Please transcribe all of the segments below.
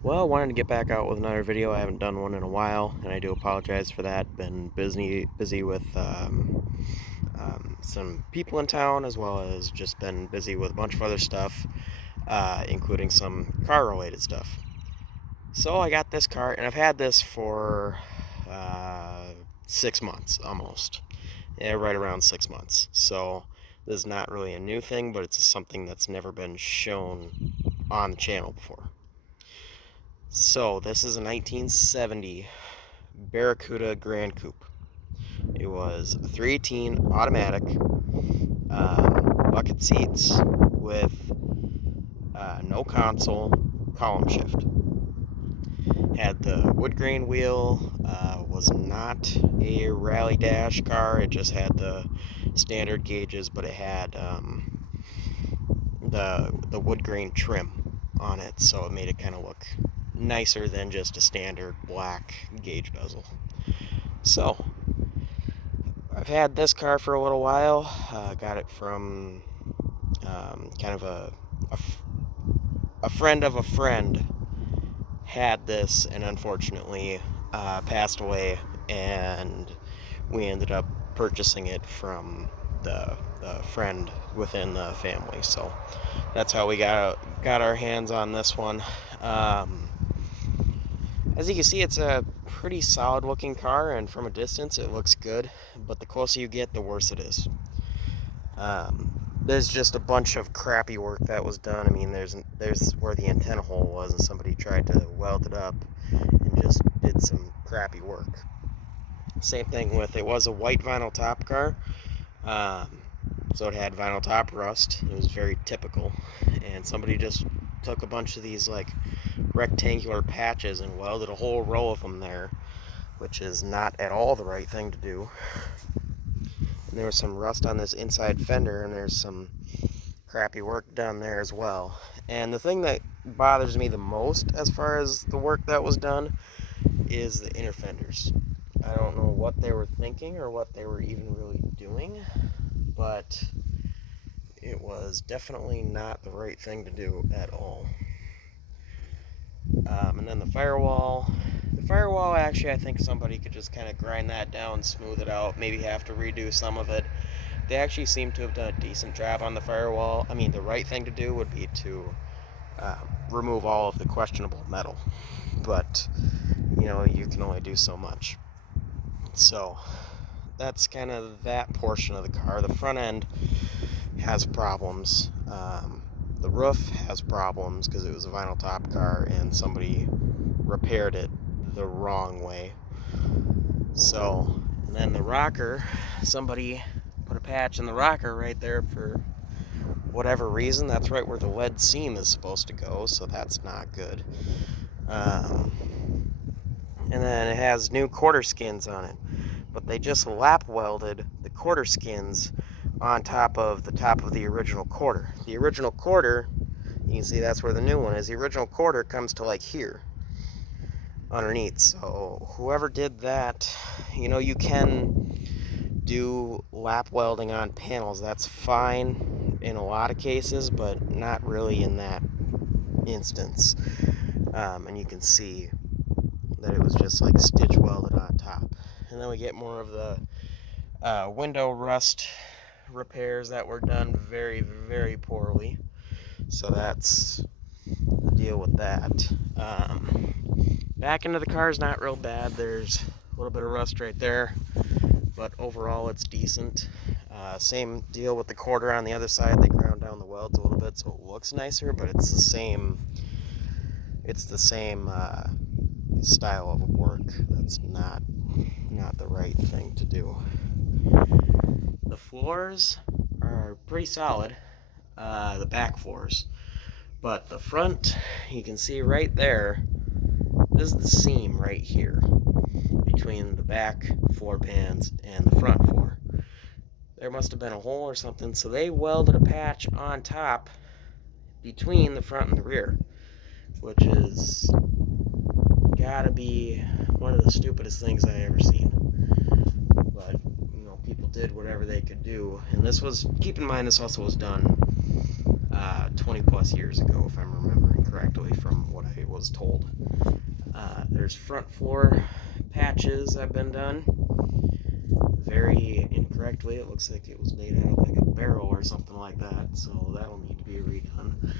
Well, I wanted to get back out with another video. I haven't done one in a while, and I do apologize for that. Been busy with some people in town, as well as just been busy with a bunch of other stuff, including some car-related stuff. So I got this car, and I've had this for 6 months almost. Yeah, right around 6 months. So this is not really a new thing, but it's something that's never been shown on the channel before. So this is a 1970 Barracuda Gran Coupe. It was a 318 automatic, bucket seats with no console, column shift. Had the wood grain wheel, was not a rally dash car, it just had the standard gauges, but it had the wood grain trim on it, so it made it kind of look nicer than just a standard black gauge bezel. So I've had this car for a little while. Got it from kind of a friend of a friend had this and unfortunately passed away, and we ended up purchasing it from the friend within the family. So that's how we got our hands on this one. As you can see, it's a pretty solid looking car, and from a distance it looks good, but the closer you get, the worse it is. There's just a bunch of crappy work that was done. I mean, there's where the antenna hole was, and somebody tried to weld it up and just did some crappy work. Same thing with, it was a white vinyl top car, so it had vinyl top rust. It was very typical, and somebody just took a bunch of these like rectangular patches and welded a whole row of them there, which is not at all the right thing to do. And there was some rust on this inside fender, and there's some crappy work done there as well. And the thing that bothers me the most as far as the work that was done is the inner fenders. I don't know what they were thinking or what they were even really doing, but it was definitely not the right thing to do at all. And then the firewall, actually, I think somebody could just kind of grind that down, smooth it out, maybe have to redo some of it. They actually seem to have done a decent job on the firewall. I mean, the right thing to do would be to remove all of the questionable metal, but you can only do so much. So that's kind of that portion of the car. The front end has problems. The roof has problems because it was a vinyl top car and somebody repaired it the wrong way. So, and then the rocker, somebody put a patch in the rocker right there for whatever reason. That's right where the lead seam is supposed to go, so that's not good. And then it has new quarter skins on it, but they just lap welded the quarter skins on top of the original quarter. The original quarter, you can see that's where the new one is. The original quarter comes to like here underneath. So whoever did that, you can do lap welding on panels. That's fine in a lot of cases, but not really in that instance. And you can see that it was just like stitch welded on top. And then we get more of the window rust repairs that were done very, very poorly. So that's the deal with that. Back into the car is not real bad. There's a little bit of rust right there, but overall it's decent. Same deal with the quarter on the other side. They ground down the welds a little bit so it looks nicer, but it's the same style of work. That's not the right thing to do. The floors are pretty solid, the back floors, but the front, you can see right there, this is the seam right here between the back floor pans and the front floor. There must have been a hole or something, so they welded a patch on top between the front and the rear, which is gotta be one of the stupidest things I ever seen. But people did whatever they could do, and this was, keep in mind, this also was done 20 plus years ago, if I'm remembering correctly from what I was told. There's front floor patches that have been done very incorrectly. It looks like it was made out of like a barrel or something like that, so that'll need to be redone.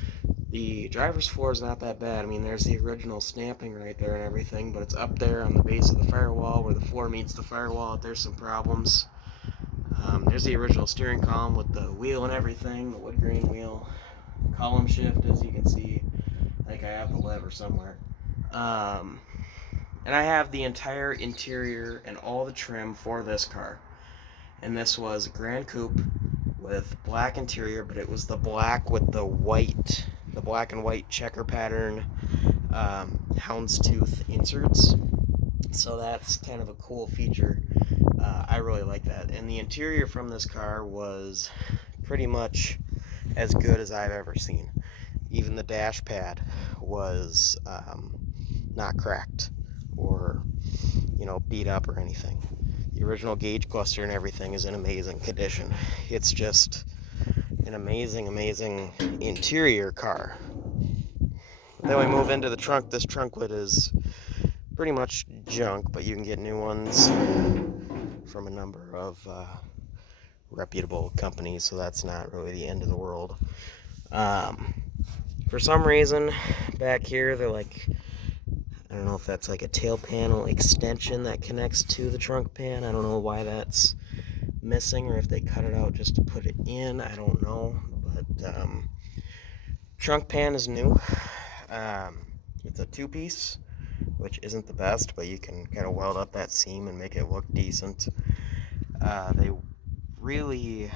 The driver's floor is not that bad. I mean, there's the original stamping right there and everything, but it's up there on the base of the firewall where the floor meets the firewall. There's some problems. There's the original steering column with the wheel and everything, the wood grain wheel. Column shift, as you can see. I think I have the lever somewhere. And I have the entire interior and all the trim for this car. And this was a Gran Coupe with black interior, but it was the black with the white, the black and white checker pattern houndstooth inserts. So that's kind of a cool feature. I really like that. And the interior from this car was pretty much as good as I've ever seen. Even the dash pad was not cracked or, beat up or anything. The original gauge cluster and everything is in amazing condition. It's just an amazing, amazing interior car. Then we move into the trunk. This trunk lid is pretty much junk, but you can get new ones from a number of reputable companies, so that's not really the end of the world. For some reason, back here, they're like, I don't know if that's like a tail panel extension that connects to the trunk pan. I don't know why that's missing, or if they cut it out just to put it in. I don't know, but trunk pan is new. It's a two-piece, which isn't the best, but you can kind of weld up that seam and make it look decent. They really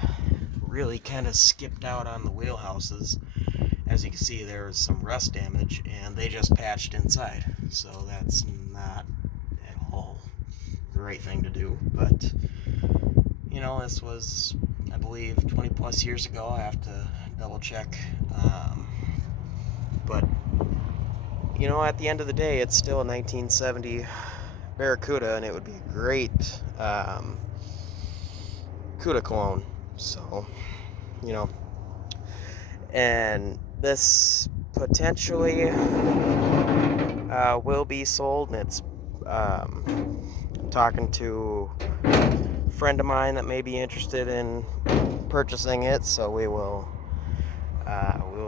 kind of skipped out on the wheelhouses. As you can see, there was some rust damage, and they just patched inside. So that's not at all the right thing to do. But, this was, I believe, 20 plus years ago. I have to double check. But, at the end of the day, it's still a 1970 Barracuda, and it would be a great Cuda clone. So, and this potentially will be sold, and it's talking to a friend of mine that may be interested in purchasing it, so we'll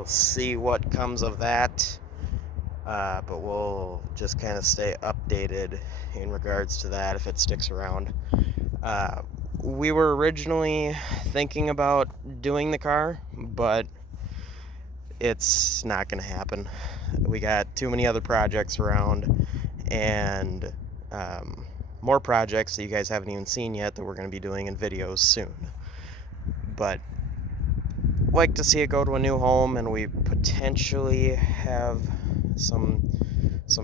see what comes of that, but we'll just kind of stay updated in regards to that if it sticks around. We were originally thinking about doing the car, but it's not going to happen. We got too many other projects around, and more projects that you guys haven't even seen yet that we're going to be doing in videos soon. But like to see it go to a new home, and we potentially have some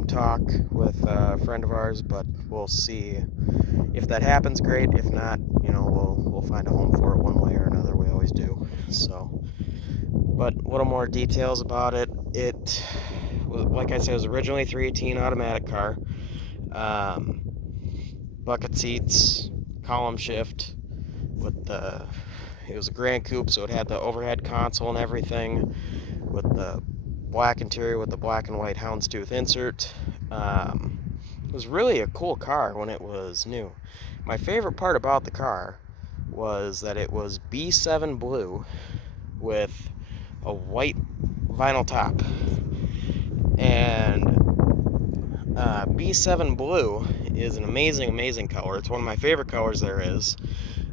talk with a friend of ours, but we'll see. If that happens, great. If not, we'll find a home for it one way or another. We always do. So, but a little more details about it. It was, like I said, it was originally 318 automatic car. Bucket seats, column shift with it was a Gran Coupe, so it had the overhead console and everything with the black interior with the black and white houndstooth insert. It was really a cool car when it was new. My favorite part about the car was that it was B7 blue with a white vinyl top. And B7 blue is an amazing, amazing color. It's one of my favorite colors there is.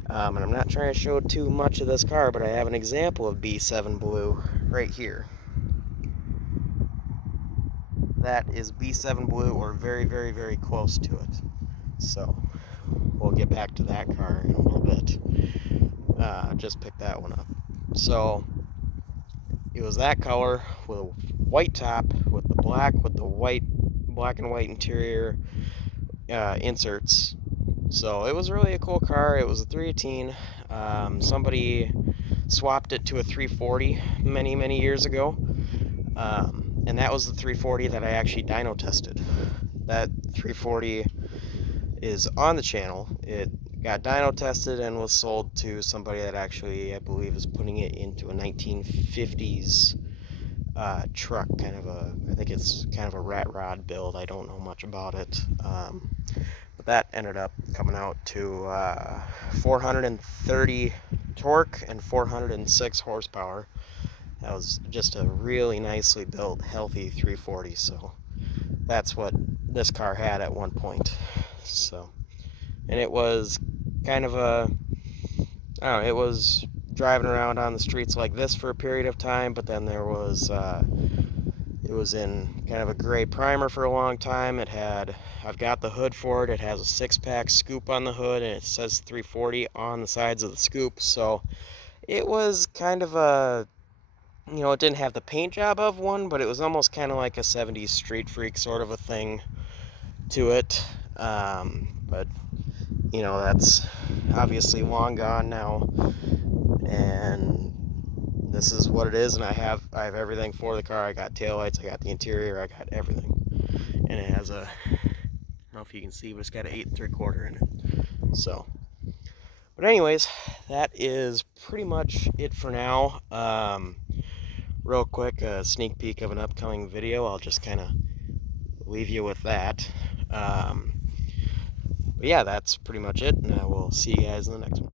And I'm not trying to show too much of this car, but I have an example of B7 blue right here. That is B7 blue, or very, very, very close to it. So we'll get back to that car in a little bit. Just picked that one up. So it was that color with a white top, with the black and white interior inserts. So it was really a cool car. It was a 318. Somebody swapped it to a 340 many, many years ago. And that was the 340 that I actually dyno tested. That 340 is on the channel. It got dyno tested and was sold to somebody that actually, I believe, is putting it into a 1950s truck, kind of I think it's kind of a rat rod build. I don't know much about it. But that ended up coming out to 430 torque and 406 horsepower. That was just a really nicely built, healthy 340. So that's what this car had at one point. So, and it was kind of I don't know, it was driving around on the streets like this for a period of time, but then it was in kind of a gray primer for a long time. I've got the hood for it. It has a 6-pack scoop on the hood, and it says 340 on the sides of the scoop. So it was kind of it didn't have the paint job of one, but it was almost kind of like a 70s street freak sort of a thing to it. But that's obviously long gone now, and this is what it is. And I have everything for the car. I got taillights, I got the interior, I got everything, and it has I don't know if you can see, but it's got an 8 3/4 in it. So, but anyways, that is pretty much it for now. Real quick, a sneak peek of an upcoming video. I'll just kind of leave you with that. But yeah, that's pretty much it, and I will see you guys in the next one.